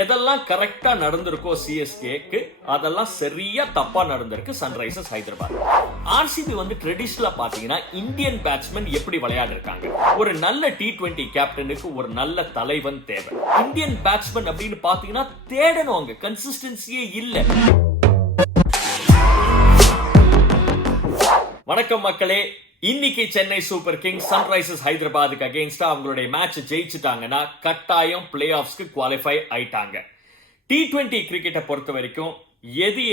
எதெல்லாம் கரெக்டா நடந்திருக்கோ சிஎஸ்கேக்கு அதெல்லாம் சரியா தப்பா நடந்திருக்கு சன்ரைசர்ஸ் ஹைதராபாத். ஆர்சிபி வந்து ட்ரெடிஷனலா பாத்தீங்கன்னா இந்தியன் பேட்ஸ்மேன் எப்படி விளையாடி இருக்காங்க. ஒரு நல்ல T20 கேப்டனுக்கு ஒரு நல்ல தலைவன் தேவை. இந்தியன் பேட்ஸ்மேன் அப்படின்னு பாத்தீங்கன்னா தேடணும், அங்க கன்சிஸ்டன்சியே இல்ல. வணக்கம் மக்களே, இன்னைக்கு சென்னை சூப்பர் கிங்ஸ் சன்ரைசர்ஸ் ஹைதராபாத்துக்கு அகைன்ஸ்டா அவங்களுடைய மேட்ச் ஜெயிச்சுட்டாங்கன்னா கட்டாயம் பிளே ஆஃப்ஸ்க்கு குவாலிஃபை ஆயிட்டாங்க. T20 கிரிக்கெட்டை பொறுத்த வரைக்கும் எது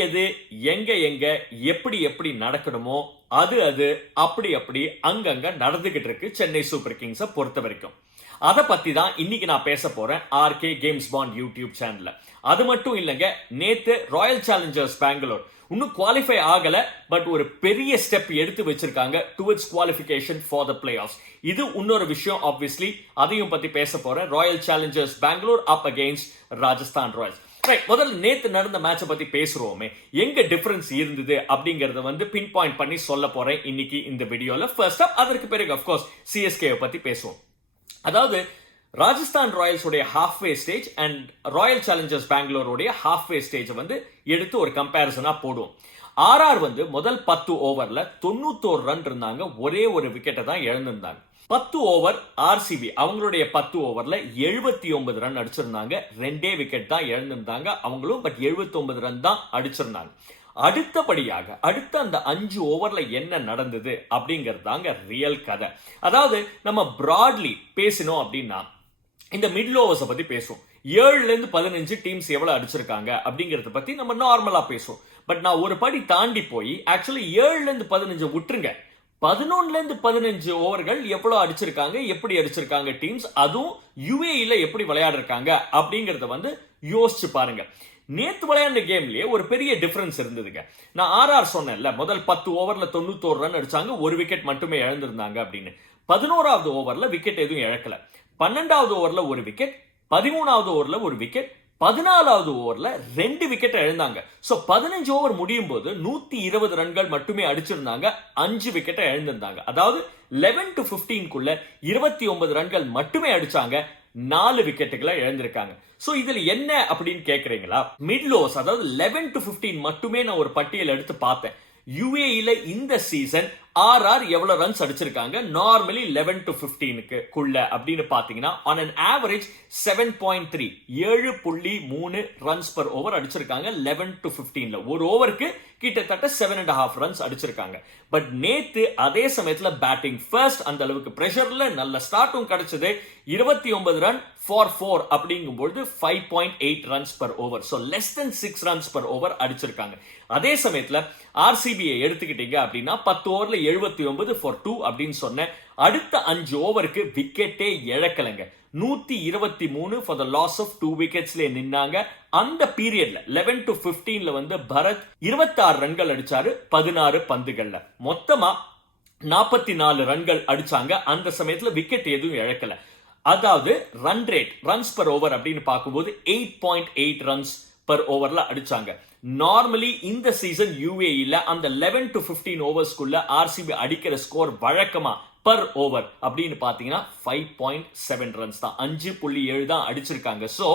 எங்க எப்படி நடக்கணுமோ அது அப்படி அங்கங்க நடந்துகிட்டு இருக்கு சென்னை சூப்பர் கிங்ஸை பொறுத்த வரைக்கும். அதை பத்தி தான் இன்னைக்கு நான் பேச போறேன் RK கேம்ஸ் பாண்ட் யூடியூப் சேனல்ல. அது மட்டும் இல்லைங்க, நேத்து ராயல் சேலஞ்சர்ஸ் பெங்களூர் இன்னும் குவாலிஃபை ஆகல, பட் ஒரு பெரிய ஸ்டெப் எடுத்து வச்சிருக்காங்க towards qualification for the play of. இது இன்னொரு விஷயம், ஆப்வியஸ்லி அதையும் பத்தி பேச போறேன். ராயல் சேலஞ்சர்ஸ் பெங்களூர் அப் அகெயின்ஸ்ட் ராஜஸ்தான் ராயல்ஸ். முதல்ல நேத்து நடந்த மேட்சை பத்தி பேசுறோமே, எங்க டிஃபரன்ஸ் இருந்தது அப்படிங்கறத வந்து பின் பாயிண்ட் பண்ணி சொல்ல போறேன் இன்னைக்கு இந்த வீடியோல. ஃபர்ஸ்ட் அப், அதற்கு பிறகு அப்கோர்ஸ் சிஎஸ்கே பத்தி பேசுவோம். அதாவது ராஜஸ்தான் ராயல்ஸ் உடைய halfway stage and Royal Challengers பெங்களூருடைய ஹாஃப்வே ஸ்டேஜ் வந்து எடுத்து ஒரு கம்பேரிசனா போடுவோம். ஆர்ஆர் வந்து முதல் 10 ஓவர்ல 91 ரன் இருந்தாங்க, ஒரே ஒரு விக்கெட்டை தான் இழந்திருந்தாங்க. 10 ஓவர் ஆர்சிபி அவங்களுடைய 10 ஓவர்ல 79 ரன் அடிச்சிருந்தாங்க, 2 விக்கெட் தான் இழந்திருந்தாங்க அவங்களும், பட் 79 ரன் தான் அடிச்சிருந்தாங்க. அடுத்தபடியாக அடுத்த அந்த 5 ஓவர்ல என்ன நடந்தது அப்படிங்கிறது தாங்க ரியல் கதை. அதாவது நம்ம பிராட்லி பேசினோம் அப்படின்னா இந்த மிடில் ஓவர்ஸை பத்தி பேசுவோம். 7ல இருந்து 15 டீம்ஸ் எவ்வளவு அடிச்சிருக்காங்க அப்படிங்கறத பத்தி நம்ம நார்மலா பேசுவோம். பட் நான் ஒரு படி தாண்டி போய் ஆக்சுவலி 7ல இருந்து 15 விட்டுருங்க, 11ல இருந்து 15 ஓவர்கள் எவ்வளவு அடிச்சிருக்காங்க, எப்படி அடிச்சிருக்காங்க டீம்ஸ், அதுவும் யுஏஇல எப்படி விளையாடிருக்காங்க அப்படிங்கறத வந்து யோசிச்சு பாருங்க. நேத்து விளையாண்ட கேம்லயே ஒரு பெரிய டிஃபரன்ஸ் இருந்ததுங்க. நான் ஆர்ஆர் சொன்னேன்ல, முதல் 10 ஓவர்ல 91 ரன் அடிச்சாங்க, ஒரு விக்கெட் மட்டுமே இழந்திருந்தாங்க அப்படின்னு. 11வது ஓவர்ல விக்கெட் எதுவும் இழக்கல, 12வது ஓவர்ல ஒரு விக்கெட், 13வது ஓவர்ல ஒரு விக்கெட், 14வது ஓவர்ல 2 விக்கெட் இழந்தாங்க. சோ 15 ஓவர் முடியும் போது 120 ரன்கள் மட்டுமே அடிச்சிருந்தாங்க, 5 விக்கெட்டை இழந்திருந்தாங்க. அதாவது 11 to 15 29 ரன்கள் மட்டுமே அடிச்சாங்க, 4 விக்கெட்டுகளை இழந்திருக்காங்க. சோ இதுல என்ன அப்படின்னு கேக்குறீங்களா? மிட் லோஸ், அதாவது 11 to 15 மட்டுமே நான் ஒரு பட்டியல் எடுத்து பார்த்தேன். யுஏஇல இந்த சீசன் ஆர்ஆர் எவ்வளவு ரன்ஸ் அடிச்சிருக்காங்க நார்மலி 11 to 15 குள்ள அப்படின்னு பாத்தீங்கன்னா on an average 7.3 7.3 runs per over அடிச்சிருக்காங்க 11 to 15ல. ஒரு ஓவருக்கு கிட்டத்தட்ட 7.5 ரன்ஸ் அடிச்சிருக்காங்க. பட் நேத்து அதே சமயத்துல பேட்டிங் ஃபர்ஸ்ட் அந்த அளவுக்கு பிரஷர்ல நல்ல ஸ்டார்ட்டும் கிடைச்சது. 29 ரன் ஃபார் 4 அப்படிங்கும்போது 5.8 runs per over, so less than 6 runs per over அடிச்சிருக்காங்க. அதே சமயத்துல ஆர்சிபியை எடுத்துக்கிட்டீங்க அப்படின்னா 10 ஓவர்ல 79 for 2 அப்படின்னு சொன்னேன். அடுத்த 5 ஓவருக்கு விக்கெட்டே இழக்கலங்க, 123 for the loss of 2 wicketsல நின்னாங்க. அந்த பீரியட்ல 11 to 15ல வந்து பரத் 26 ரன்கள் அடிச்சாரு 16 பந்துகள்ல, மொத்தமா 44 ரன்கள் அடிச்சாங்க. அந்த சமயத்துல விக்கெட் எதுவும் இழக்கல. அதாவது run rate, runs per over அப்படின்னு பார்க்கும்போது 8.8 ரன்ஸ் per ஓவர்ல அடிச்சாங்க. நார்மலி இந்த சீசன் யுஏஇல அந்த 11 to 15 ஓவர்ஸ்க்குள்ள ஆர்சிபி அடிக்கிற ஸ்கோர் வழக்கமா பர் ஓவர் அப்படின்னு பாத்தீங்கன்னா 5.7 ரன்ஸ் தான், 5.7 தான் அடிச்சிருக்காங்க. சோ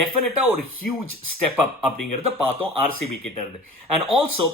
டெஃபினட்டா ஒரு ஹியூஜ் ஸ்டெப் அப் அப்படிங்கறத பார்த்தோம் ஆர்சிபி கிட்ட இருந்து. அண்ட் ஆல்சோ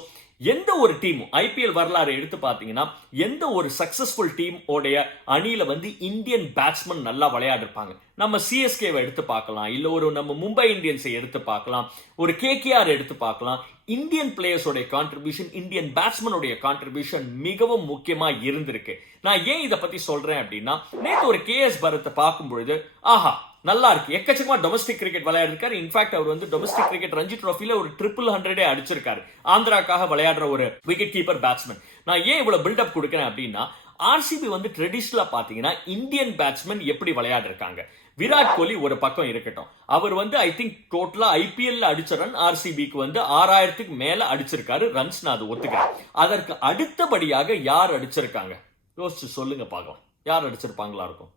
எந்த ஒரு டீமும் ஐபிஎல் வரலாறு எடுத்து பாத்தீங்கன்னா எந்த ஒரு சக்சஸ்ஃபுல் டீம் உடைய அணியில வந்து இந்தியன் பேட்ஸ்மேன் நல்லா விளையாடிருப்பாங்க. நம்ம சிஎஸ்கேவை எடுத்து பார்க்கலாம், இல்ல ஒரு நம்ம மும்பை இந்தியன்ஸை எடுத்து பார்க்கலாம், ஒரு கேகேஆர் எடுத்து பார்க்கலாம். இந்தியன் பிளேயர்ஸோட கான்ட்ரிபியூஷன், இந்தியன் பேட்ஸ்மேனுடைய கான்ட்ரிபியூஷன் மிகவும் முக்கியமா இருந்திருக்கு. நான் ஏன் இதை பத்தி சொல்றேன் அப்படின்னா, நேற்று ஒரு கேஎஸ் பரத்தை பார்க்கும் பொழுது ஆஹா நல்லா இருக்கு, எக்கச்சக்கமா டொமஸ்டிக் கிரிக்கெட் விளையாடிருக்காரு. இன்ஃபேக்ட் அவர் வந்து டொமஸ்டிக் கிரிக்கெட் ரஞ்சி ட்ரோஃபில ஒரு 100 அடிச்சிருக்காரு. ஆந்திராக்காக விளையாடுற ஒரு விக்கெட் கீப்பர் பேட்ஸ்மேன். நான் ஏன் இவ்வளவு பில்டப் கொடுக்கிறேன் அப்படின்னா, ஆர்சிபி வந்து ட்ரெடிஷனலா பாத்தீங்கன்னா இந்தியன் பேட்ஸ்மேன் எப்படி விளையாடிருக்காங்க. விராட் கோலி ஒரு பக்கம் இருக்கட்டும், அவர் வந்து ஐ திங்க் டோட்டலா ஐபிஎல்ல அடிச்ச ரன் ஆர்சிபிக்கு வந்து 6000க்கு மேல அடிச்சிருக்காரு ரன்ஸ், நான் அது ஒத்துக்கிறேன். அதற்கு அடுத்தபடியாக யார் அடிச்சிருக்காங்க யோசிச்சு சொல்லுங்க பார்க்கலாம். யார் அடிச்சிருப்பாங்களா இருக்கும்?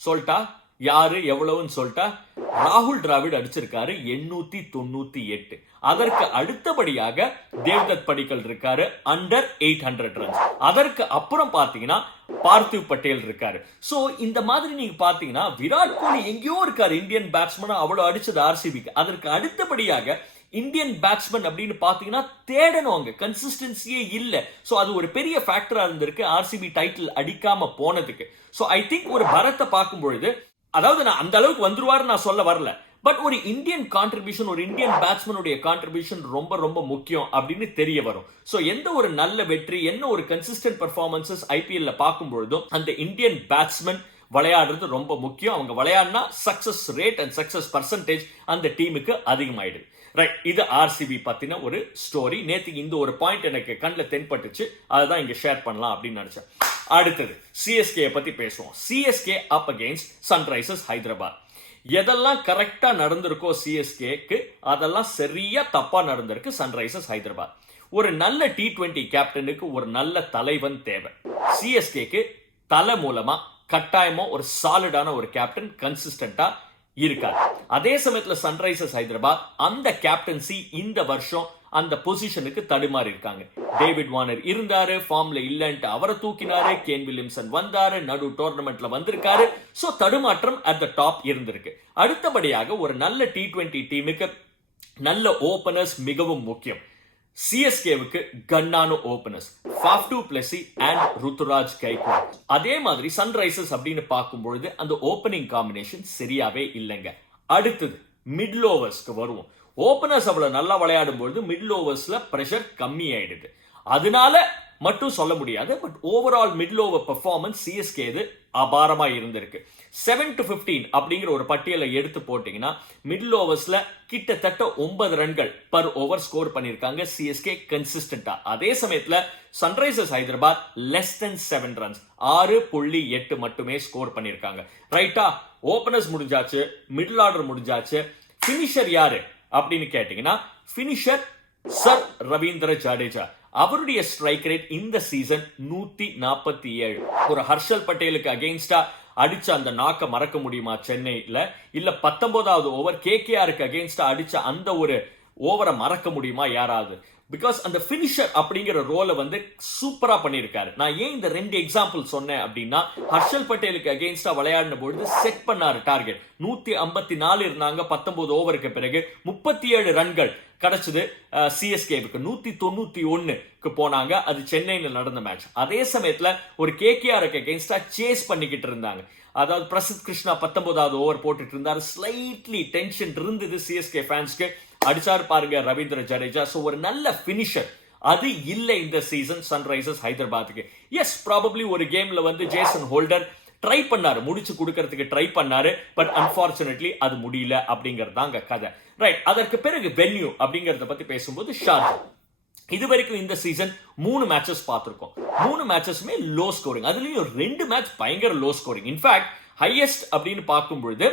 சொல்லிட்டா யாரு எவ்வளவுன்னு சொல்லிட்டா ராகுல் டிராவிட் அடிச்சிருக்காரு 898. அதற்கு அடுத்தபடியாக தேவ்தத் படிக்கல் இருக்காரு அண்டர் 800 ரன்ஸ். அதற்கு அப்புறம் பாத்தீங்கன்னா பார்த்திவ் பட்டேல் இருக்காரு. சோ இந்த மாதிரி நீங்க பாத்தீங்கன்னா விராட் கோலி எங்கேயோ இருக்காரு இந்தியன் பேட்ஸ்மேன் அவ்வளவு அடிச்சது ஆர்சிபிக்கு. அதற்கு அடுத்தபடியாக இந்தியன் பேட்ஸ்மேன் அப்படின்னு பாத்தீங்கன்னா தேடணும், அங்க கன்சிஸ்டன்சியே இல்ல. சோ அது ஒரு பெரிய ஃபேக்டரா இருந்திருக்கு ஆர்சிபி டைட்டில் அடிக்காம போனதுக்கு. சோ ஐ திங்க் ஒரு பரத்தை பார்க்கும் பொழுது, அதாவது நான் அந்த அளவுக்கு வந்துருவாரு நான் சொல்ல வரல, பட் ஒரு இந்தியன் கான்ட்ரிபியூஷன், ஒரு இந்தியன் பேட்ஸ்மேனுடைய கான்ட்ரிபியூஷன் ரொம்ப ரொம்ப முக்கியம் அப்படின்னு தெரிய வரும். சோ எந்த ஒரு நல்ல வெற்றி, என்ன ஒரு கன்சிஸ்டன்ட் பெர்ஃபார்மன்சஸ் ஐபிஎல்ல பார்க்கும் பொழுதும் அந்த இந்தியன் பேட்ஸ்மேன் விளையாடுறது ரொம்ப முக்கியம். அவங்க விளையாடினா success rate and success percentage அந்த டீமுக்கு அதிகமாயிடுது. ரைட், இது ஆர்சிபி பத்தின ஒரு ஸ்டோரி. நேத்துக்கு இந்த ஒரு பாயிண்ட் எனக்கு கண்ணில் தென்பட்டுச்சு, அதுதான் இங்க ஷேர் பண்ணலாம் அப்படின்னு நினைச்சேன். அடுத்தது சிஎஸ்கே பத்தி பேசுவோம். சிஎஸ்கே அப் அகெயின்ஸ்ட் சன்ரைசர்ஸ் ஹைதராபாத். எதெல்லாம் கரெக்டா நடந்திருக்கோ சிஎஸ்கேக்கு, அதெல்லாம் சரியா தப்பா நடந்திருக்கு சன்ரைசர்ஸ் ஹைதராபாத். ஒரு நல்ல T20 கேப்டனுக்கு ஒரு நல்ல தலைவன் தேவை. சிஎஸ்கேக்கு தலை மூலமா கட்டாயமா ஒரு சாலிடான ஒரு கேப்டன் கன்சிஸ்டன்டா இருக்காரு. அதே சமயத்துல சன்ரைசர்ஸ் ஹைதராபாத் அந்த கேப்டன்சி இந்த வருஷம் அந்த பொசிஷனுக்கு தடுமாறி இருக்காங்க. டேவிட் வார்னர் இருந்தாரு, ஃபார்ம்ல இல்லன்ட்டு அவரை தூக்கினாரு. கேன் வில்லியம்சன் வந்தாரு, நடு டோர்னமெண்ட்ல வந்திருக்காரு. சோ தடுமாற்றம் அட் த டாப் இருந்திருக்கு. அடுத்தபடியாக ஒரு நல்ல T20 டீமுக்கு நல்ல ஓபனர்ஸ் மிகவும் முக்கியம். சிஎஸ்கேவுக்கு கன்னான openers Faf du Plessis and Ruturaj Gaikwad. அதே மாதிரி சன்ரைசர்ஸ் அப்படின்னு பார்க்கும்பொழுது அந்த ஓபனிங் காம்பினேஷன் சரியாவே இல்லைங்க. அடுத்தது மிடில் ஓவர்ஸ்க்கு வருவோம். ஓபனர்ஸ் அவ்வளவு நல்லா விளையாடும் பொழுது மிடில் ஓவர்ஸ்ல பிரஷர் கம்மி ஆயிடுது. அதனால மட்டும் சொல்ல முடியாது, but overall middle over performance CSK இது அபாரமா இருந்திருக்கு. 7 to 15 அப்படிங்கிற ஒரு பட்டியலை எடுத்து போட்டீங்கன்னா மிடில் ஓவர்ஸ்ல கிட்டத்தட்ட 9 ரன்கள் பர் ஓவர் ஸ்கோர் பண்ணிருக்காங்க சிஎஸ்கே கன்சிஸ்டன்டா. அதே சமயத்துல Sunrisers Hyderabad less than 7 runs 6.8 மட்டுமே ஸ்கோர் பண்ணிருக்காங்க. ரைட்டா, ஓபனர்ஸ் முடிஞ்சாச்சு, மிடில் ஆர்டர் முடிஞ்சாச்சு. பினிஷர் யாரு அப்படின்னு கேட்டீங்கன்னா பினிஷர் சர் ரவீந்திர ஜடேஜா. அவருடைய ஸ்ட்ரைக் ரேட் இந்த சீசன் 147. ஒரு ஹர்ஷல் பட்டேலுக்கு அகெயின்ஸ்டா அடிச்ச அந்த நாக்க மறக்க முடியுமா சென்னையில? இல்ல 19வது ஓவர் கேகேஆருக்கு அகெயின்ஸ்டா அடிச்ச அந்த ஒரு ஓவரை மறக்க முடியுமா யாராவது? பிகாஸ் அந்த பினிஷர் அப்படிங்கிற ரோலை வந்து சூப்பரா பண்ணிருக்காரு. நான் ஏன் இந்த 2 எக்ஸாம்பிள் சொன்னேன் அப்படின்னா, ஹர்ஷல் பட்டேலுக்கு அகெயின்ஸ்டா விளையாடின பொழுது செட் பண்ணாரு டார்கெட். 154 இருந்தாங்க 19 ஓவருக்கு பிறகு 37 ரன்கள் கிடைச்சது சிஎஸ்கேவுக்கு. 191க்கு போனாங்க. அது சென்னையில நடந்த மேட்ச். அதே சமயத்துல ஒரு கேகேஆருக்கு அகெயின்ஸ்டா சேஸ் பண்ணிக்கிட்டு இருந்தாங்க. அதாவது பிரசித் கிருஷ்ணா 19வது ஓவர் போட்டுட்டு இருந்தாரு. ஸ்லைட்லி டென்ஷன் இருந்தது சிஎஸ்கே ஃபேன்ஸ்க்கு. அடிச்சாரு பாருங்க ரவீந்திர ஜடேஜா. சோ ஒரு நல்ல பினிஷர் அது இல்ல இந்த சீசன் சன்ரைசர்ஸ் ஹைதராபாத்துக்கு. எஸ், ப்ராபப்ளி ஒரு கேம்ல வந்து ஜேசன் ஹோல்டர் ட்ரை பண்ணாரு, முடிச்சு கொடுக்கறதுக்கு ட்ரை பண்ணாரு, பட் அன்பார்ச்சுனேட்லி அது முடியல அப்படிங்கிறது தாங்க கதை. ரைட், அதற்கு பிறகு வென்யூ அப்படிங்கறத பத்தி பேசும்போது ஷார்ஜா. இது வரைக்கும் இந்த சீசன் 3 மேட்சஸ் பார்த்திருக்கோம். 3 மேட்சஸ்மே லோ ஸ்கோரிங். அதுலயும் 2 மேட்ச் பயங்கர லோ ஸ்கோரிங். இன்ஃபேக்ட் ஹையஸ்ட் அப்படின்னு பார்க்கும் பொழுது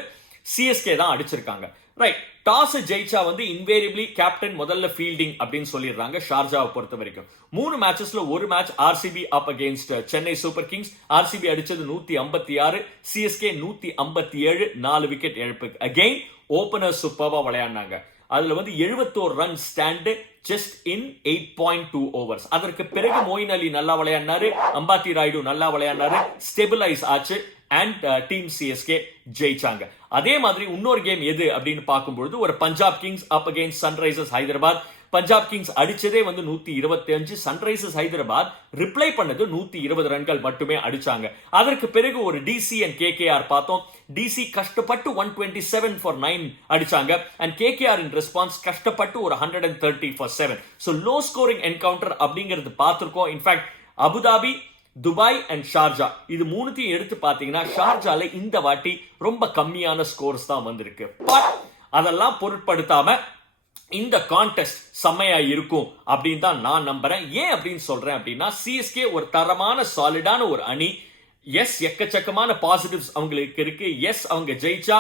சிஎஸ்கே தான் அடிச்சிருக்காங்க. ரைட், டாஸ் ஜெயிச்சா வந்து இன்வேரியபிளி கேப்டன் முதல்ல ஃபீல்டிங் அப்படின்னு சொல்லிடுறாங்க ஷார்ஜாவை பொறுத்த வரைக்கும். 3 மேட்சஸ்ல ஒரு match RCB up against Chennai Super Kings. RCB அடிச்சது 156, சிஎஸ்கே 157, 4 விக்கெட் இழப்பு. அகெயின் ஓபனர் சூப்பர்வா விளையாடினாங்க. அதுல வந்து 71 run stand just in 8.2 overs. அதற்கு பிறகு மொயின் அலி நல்லா விளையாடினாரு, அம்பாத்தி ராயுடு நல்லா விளையாடினாரு, ஸ்டெபிலைஸ் ஆச்சு அண்ட் டீம் சிஎஸ்கே ஜெயிச்சாங்க. அதே மாதிரி இன்னொரு கேம் எது அப்படின்னு பார்க்கும்பொழுது ஒரு Punjab Kings up against Sunrisers Hyderabad. Punjab Kings அடிச்சதே வந்து 125, சன்ரைசர்ஸ் ஹைதராபாத் ரிப்ளை பண்ணது 120 ரன்கள் மட்டுமே அடிச்சாங்க. அதற்கு பிறகு ஒரு டிசி அண்ட் கேகேஆர் பார்த்தோம். டிசி கஷ்டப்பட்டு 127 for 9 அடிச்சாங்க அண்ட் கேகேஆர் இன் ரெஸ்பான்ஸ் கஷ்டப்பட்டு ஒரு 130 for 7. So low scoring encounter அப்படிங்கிறது பார்த்திருக்கோம். In fact Abu Dhabi, Dubai and Sharjah இது மூணுத்தையும் எடுத்து பாத்தீங்கன்னா ஷார்ஜால இந்த வாட்டி ரொம்ப கம்மியான ஸ்கோர்ஸ் தான் வந்திருக்கு. பட் அதெல்லாம் பொருட்படுத்தாம இந்த கான்டெஸ்ட் செம்மையா இருக்கும் அப்படின்னு தான் நான் நம்புறேன். ஏன் அப்படின்னு சொல்றேன் அப்படின்னா, சிஎஸ்கே ஒரு தரமான சாலிடான ஒரு அணி. எஸ், எக்கச்சக்கமான பாசிட்டிவ்ஸ் அவங்களுக்கு இருக்கு. எஸ், அவங்க ஜெயிச்சா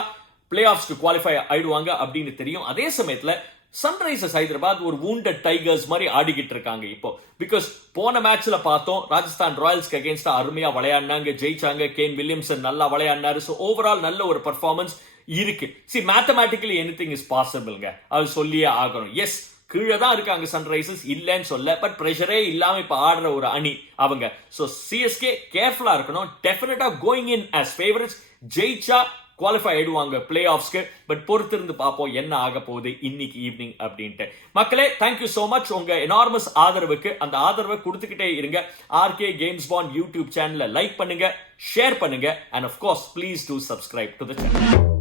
பிளே ஆஃப்ஸ்க்கு குவாலிஃபை ஆயிடுவாங்க அப்படின்னு தெரியும். அதே சமயத்துல சன்ரைசர்ஸ் ஹைதராபாத் ஒரு wounded டைகர்ஸ் மாதிரி ஆடிக்கிட்டு இருக்காங்க இப்போ. பிகாஸ் போன மேட்ச்ல பார்த்தோம் ராஜஸ்தான் ராயல்ஸ்க்கு அகேன்ஸ்டா அருமையா விளையாடினாங்க, ஜெயிச்சாங்க. கேன் வில்லியம்சன் நல்லா விளையாடினாரு. ஸோ ஓவரால் நல்ல ஒரு பர்ஃபார்மன்ஸ் இருக்கு. மேத்தமேட்டிக்கலி எனிதிங் இஸ் பாசிபிள்ங்க, அது சொல்லியே ஆகணும். எஸ், கீழே தான் இருக்காங்க சன்ரைசர்ஸ், இல்லைன்னு சொல்ல. பட் பிரஷரே இல்லாம இப்ப ஆடுற ஒரு அணி அவங்க. ஸோ சிஎஸ்கே கேர்ஃபுல்லா இருக்கணும். டெஃபினட்டா கோயிங் இன் ஆஸ் ஃபேவரட்ஸ். ஜெயிச்சா குவாலிஃபை ஆயிடுவாங்க பிளே ஆஃப்ஸ்க்கு. பட் பொறுத்திருந்து பார்ப்போம் என்ன ஆக போகுது இன்னைக்கு ஈவினிங் அப்படின்ட்டு. மக்களே, தேங்க்யூ சோ மச் உங்க எனார்மஸ் ஆதரவுக்கு. அந்த ஆதரவை கொடுத்துக்கிட்டே இருங்க. ஆர்கே கேம்ஸ் பாண்ட் யூடியூப் சேனலை லைக் பண்ணுங்க, ஷேர் பண்ணுங்க, and half course please do subscribe to the channel.